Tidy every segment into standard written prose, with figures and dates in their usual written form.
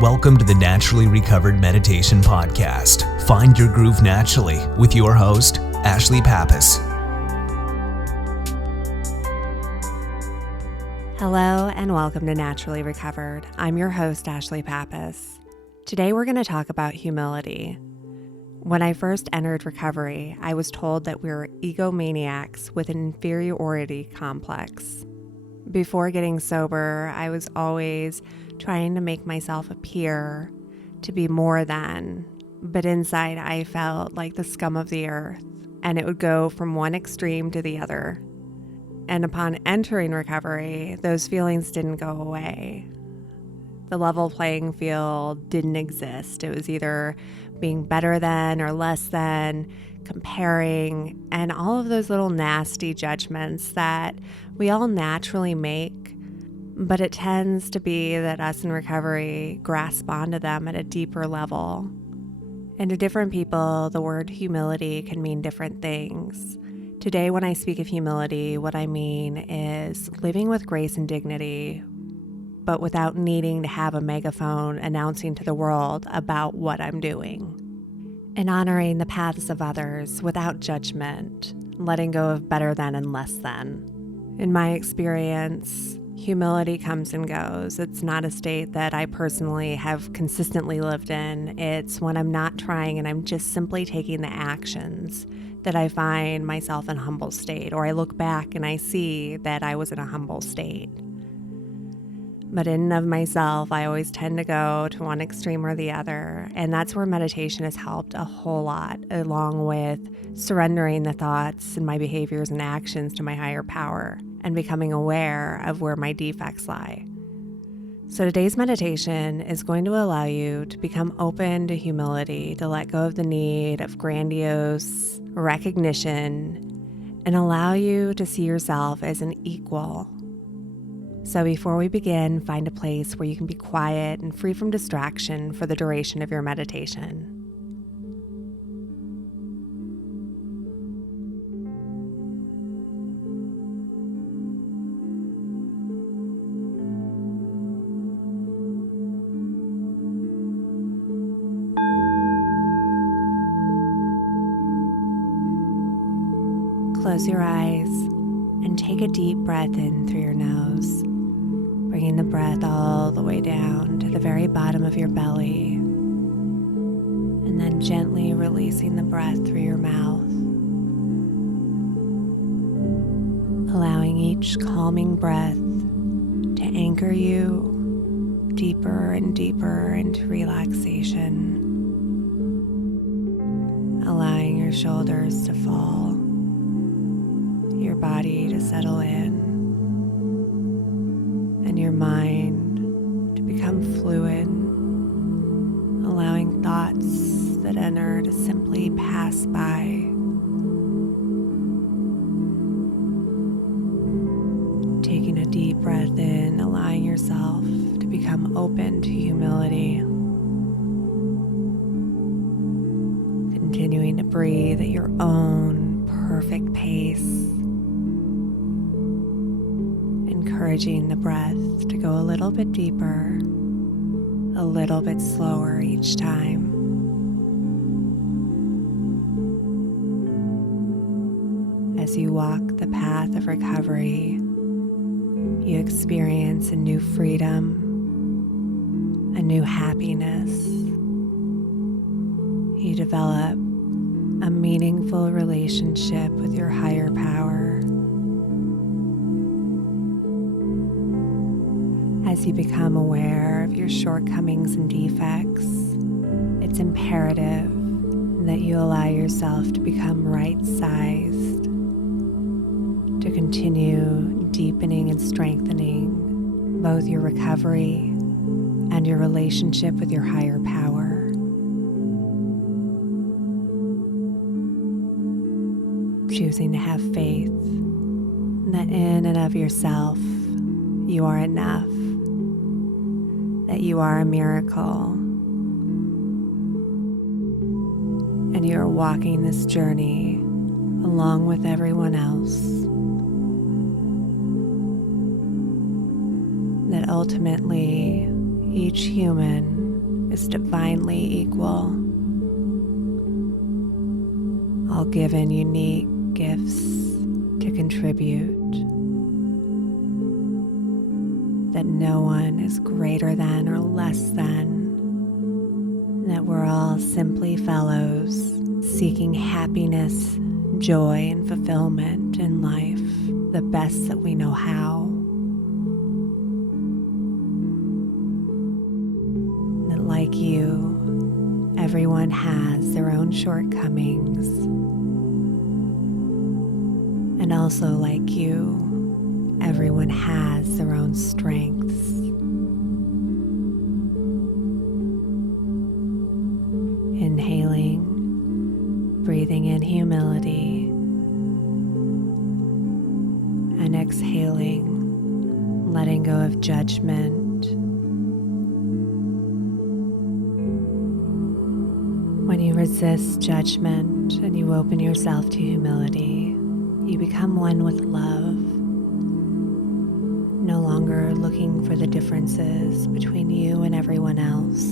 Welcome to the Naturally Recovered Meditation Podcast. Find your groove naturally with your host, Ashley Pappas. Hello and welcome to Naturally Recovered. I'm your host, Ashley Pappas. Today we're going to talk about humility. When I first entered recovery, I was told that we were egomaniacs with an inferiority complex. Before getting sober, I was always trying to make myself appear to be more than, but inside I felt like the scum of the earth, and it would go from one extreme to the other. And upon entering recovery, those feelings didn't go away. The level playing field didn't exist. It was either being better than or less than, comparing, and all of those little nasty judgments that we all naturally make, but it tends to be that us in recovery grasp onto them at a deeper level. And to different people, the word humility can mean different things. Today, when I speak of humility, what I mean is living with grace and dignity, but without needing to have a megaphone announcing to the world about what I'm doing. And honoring the paths of others without judgment, letting go of better than and less than. In my experience, humility comes and goes. It's not a state that I personally have consistently lived in. It's when I'm not trying and I'm just simply taking the actions that I find myself in a humble state, or I look back and I see that I was in a humble state. But in and of myself, I always tend to go to one extreme or the other, and that's where meditation has helped a whole lot, along with surrendering the thoughts and my behaviors and actions to my higher power and becoming aware of where my defects lie. So today's meditation is going to allow you to become open to humility, to let go of the need of grandiose recognition, and allow you to see yourself as an equal. So before we begin, find a place where you can be quiet and free from distraction for the duration of your meditation. Close your eyes and take a deep breath in through your nose, bringing the breath all the way down to the very bottom of your belly, and then gently releasing the breath through your mouth, allowing each calming breath to anchor you deeper and deeper into relaxation, allowing your shoulders to fall, your body to settle in, and your mind to become fluid, allowing thoughts that enter to simply pass by. Taking a deep breath in, allowing yourself to become open to humility. Continuing to breathe at your own perfect pace. Encouraging the breath to go a little bit deeper, a little bit slower each time. As you walk the path of recovery, you experience a new freedom, a new happiness. You develop a meaningful relationship with your higher power. As you become aware of your shortcomings and defects, it's imperative that you allow yourself to become right-sized, to continue deepening and strengthening both your recovery and your relationship with your higher power. Choosing to have faith that in and of yourself, you are enough, that you are a miracle, and you are walking this journey along with everyone else. That ultimately, each human is divinely equal, all given unique gifts to contribute, that no one is greater than or less than, that we're all simply fellows seeking happiness, joy, and fulfillment in life the best that we know how. That like you, everyone has their own shortcomings. And also like you, everyone has their own strengths. Inhaling, breathing in humility, and exhaling, letting go of judgment. When you resist judgment and you open yourself to humility, you become one with love, no longer looking for the differences between you and everyone else,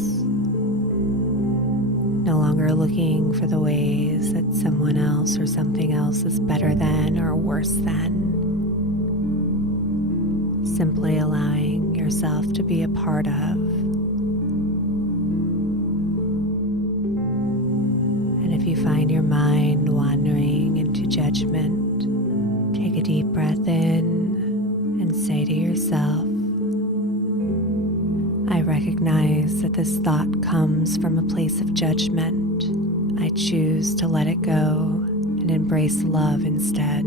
no longer looking for the ways that someone else or something else is better than or worse than. Simply allowing yourself to be a part of. And if you find your mind wandering into judgment, take a deep breath in and say to yourself, I recognize that this thought comes from a place of judgment. I choose to let it go and embrace love instead.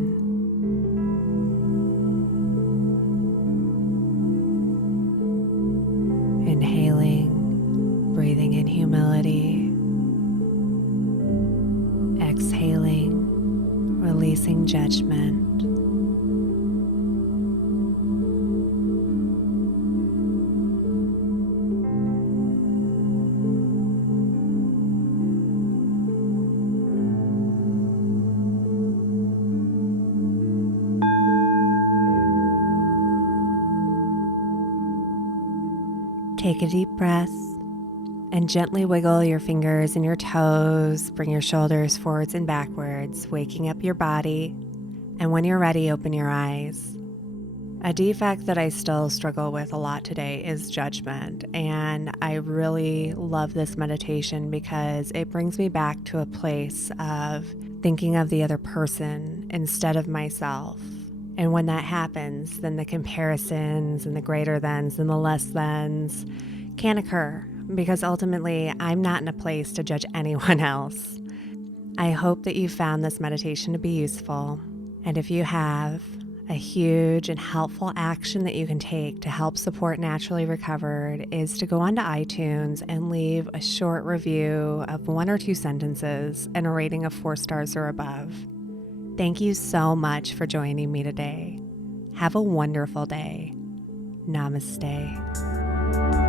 Inhaling, breathing in humility. Exhaling, releasing judgment. Take a deep breath and gently wiggle your fingers and your toes. Bring your shoulders forwards and backwards, waking up your body. And when you're ready, open your eyes. A defect that I still struggle with a lot today is judgment. And I really love this meditation because it brings me back to a place of thinking of the other person instead of myself. And when that happens, then the comparisons and the greater thans and the less thans can occur, because ultimately I'm not in a place to judge anyone else. I hope that you found this meditation to be useful. And if you have, a huge and helpful action that you can take to help support Naturally Recovered is to go onto iTunes and leave a short review of 1 or 2 sentences and a rating of 4 stars or above. Thank you so much for joining me today. Have a wonderful day. Namaste.